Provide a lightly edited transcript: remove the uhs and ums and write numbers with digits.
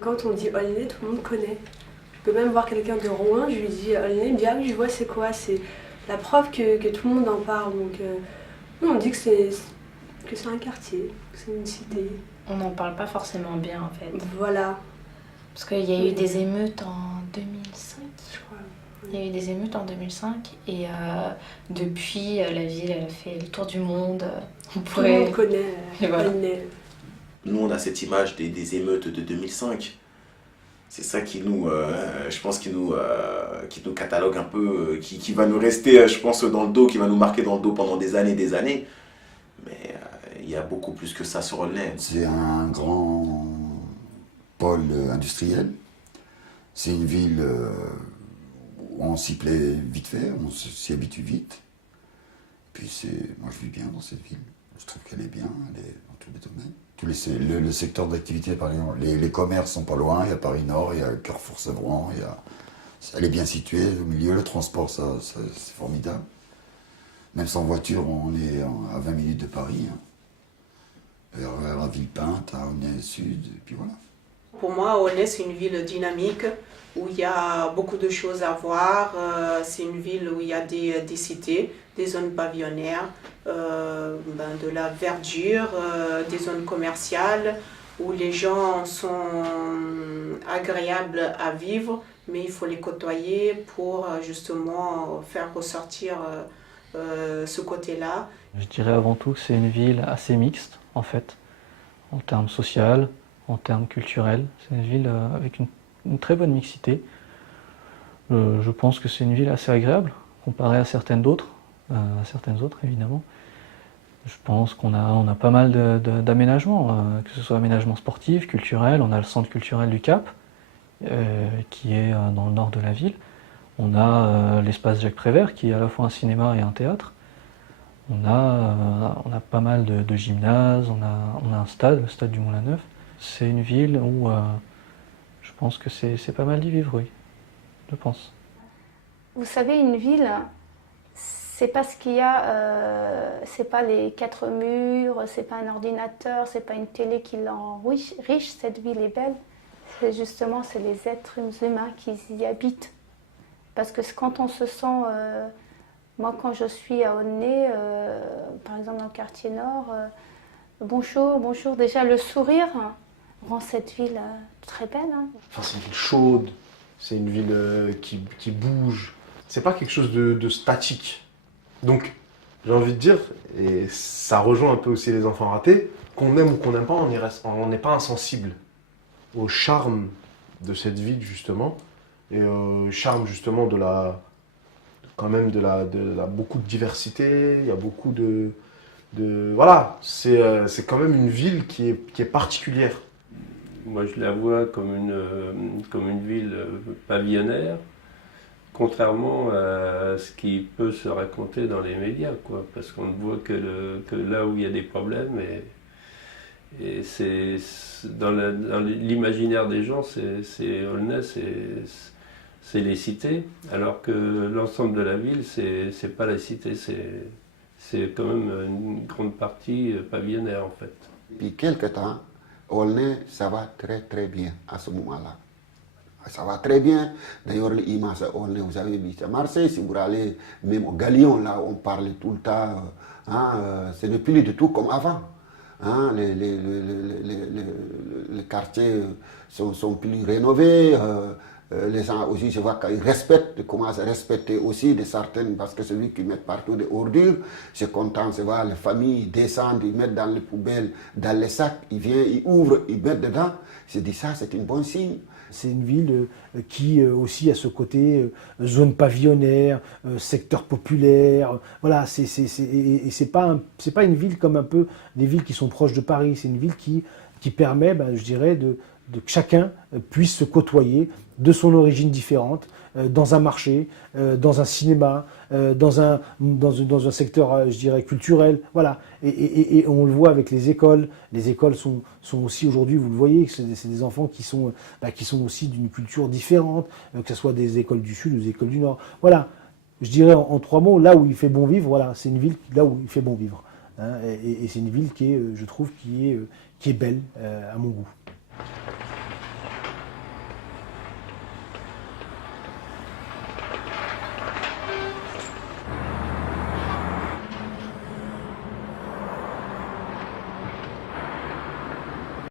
Quand on dit Aulnay, tout le monde connaît. Je peux même voir quelqu'un de Rouen, je lui dis Aulnay, il me dit ah oui, je vois c'est quoi, c'est la preuve que tout le monde en parle. Donc nous, on dit que c'est un quartier, que c'est une cité. On n'en parle pas forcément bien en fait. Voilà. Parce qu'il y a eu des émeutes en 2005, Je crois. Il y a eu des émeutes en 2005 et depuis la ville elle a fait le tour du monde. Tout le monde connaît voilà. Aulnay. Nous on a cette image des émeutes de 2005. C'est ça qui nous, je pense, qui nous catalogue un peu, qui va nous rester, je pense, dans le dos, qui va nous marquer dans le dos pendant des années et des années. Mais il y a beaucoup plus que ça sur Aulnay. C'est un grand pôle industriel. C'est une ville où on s'y plaît vite fait, on s'y habitue vite. Puis moi je vis bien dans cette ville. Je trouve qu'elle est bien, elle est dans tous les domaines. Le secteur d'activité, par exemple, les commerces sont pas loin, il y a Paris Nord, il y a Carrefour-Sevran, elle est bien située au milieu, le transport c'est formidable. Même sans voiture, on est à 20 minutes de Paris, hein. Vers la Villepinte, à Aulnay Sud, et puis voilà. Pour moi, Aulnay, c'est une ville dynamique où il y a beaucoup de choses à voir. C'est une ville où il y a des cités, des zones pavillonnaires, de la verdure, des zones commerciales où les gens sont agréables à vivre, mais il faut les côtoyer pour justement faire ressortir ce côté-là. Je dirais avant tout que c'est une ville assez mixte, en fait, en termes social, en termes culturels. C'est une ville avec une très bonne mixité. Je pense que c'est une ville assez agréable, comparée à certaines autres évidemment. Je pense qu'on a pas mal d'aménagements, que ce soit aménagements sportifs, culturels. On a le centre culturel du Cap, qui est dans le nord de la ville. On a l'espace Jacques Prévert, qui est à la fois un cinéma et un théâtre. On a pas mal de gymnases, on a un stade, le stade du Moulin-Neuf. C'est une ville où je pense que c'est pas mal d'y vivre, oui, je pense. Vous savez, une ville, c'est pas ce qu'il y a, c'est pas les 4 murs, c'est pas un ordinateur, c'est pas une télé qui l'enrichit. Cette ville est belle. C'est justement, c'est les êtres humains qui y habitent. Parce que quand on se sent, moi quand je suis à Aulnay, par exemple dans le quartier nord, bonjour, bonjour, déjà le sourire rend cette ville très belle. Hein. Enfin, c'est une ville chaude, c'est une ville qui bouge. C'est pas quelque chose de statique. Donc, j'ai envie de dire, et ça rejoint un peu aussi les enfants ratés, qu'on aime ou qu'on n'aime pas, on n'est pas insensible au charme de cette ville justement, et au charme justement de la beaucoup de diversité, il y a beaucoup voilà, c'est quand même une ville qui est particulière. Moi, je la vois comme une ville pavillonnaire, contrairement à ce qui peut se raconter dans les médias, quoi, parce qu'on ne voit que là où il y a des problèmes, et c'est dans l'imaginaire des gens, c'est Aulnay, c'est les cités, alors que l'ensemble de la ville, c'est pas la cité, c'est quand même une grande partie pavillonnaire en fait. Depuis quelque temps, Aulnay, ça va très très bien à ce moment-là. Ça va très bien. D'ailleurs, l'image à Aulnay, vous avez vu à Marseille, si vous allez même au Galion, là, on parlait tout le temps, ce n'est plus du tout comme avant. Hein, les quartiers sont plus rénovés. Les gens aussi, je vois qu'ils commencent à respecter aussi de certaines, parce que celui qui met partout des ordures, c'est content, je vois les familles descendent, ils mettent dans les poubelles, dans les sacs, ils viennent, ils ouvrent, ils mettent dedans. Je dis ça, c'est un bon signe. C'est une ville qui aussi a ce côté zone pavillonnaire, secteur populaire. Voilà, et c'est pas une ville comme un peu des villes qui sont proches de Paris. C'est une ville qui permet, je dirais, que chacun puisse se côtoyer de son origine différente, dans un marché, dans un cinéma, dans un secteur, je dirais, culturel. Voilà. Et on le voit avec les écoles. Les écoles sont aussi aujourd'hui, vous le voyez, c'est des enfants qui sont aussi d'une culture différente, que ce soit des écoles du Sud ou des écoles du Nord. Voilà. Je dirais en 3 mots, là où il fait bon vivre, voilà, c'est une ville là où il fait bon vivre. Hein, et c'est une ville qui est, je trouve, qui est belle à mon goût.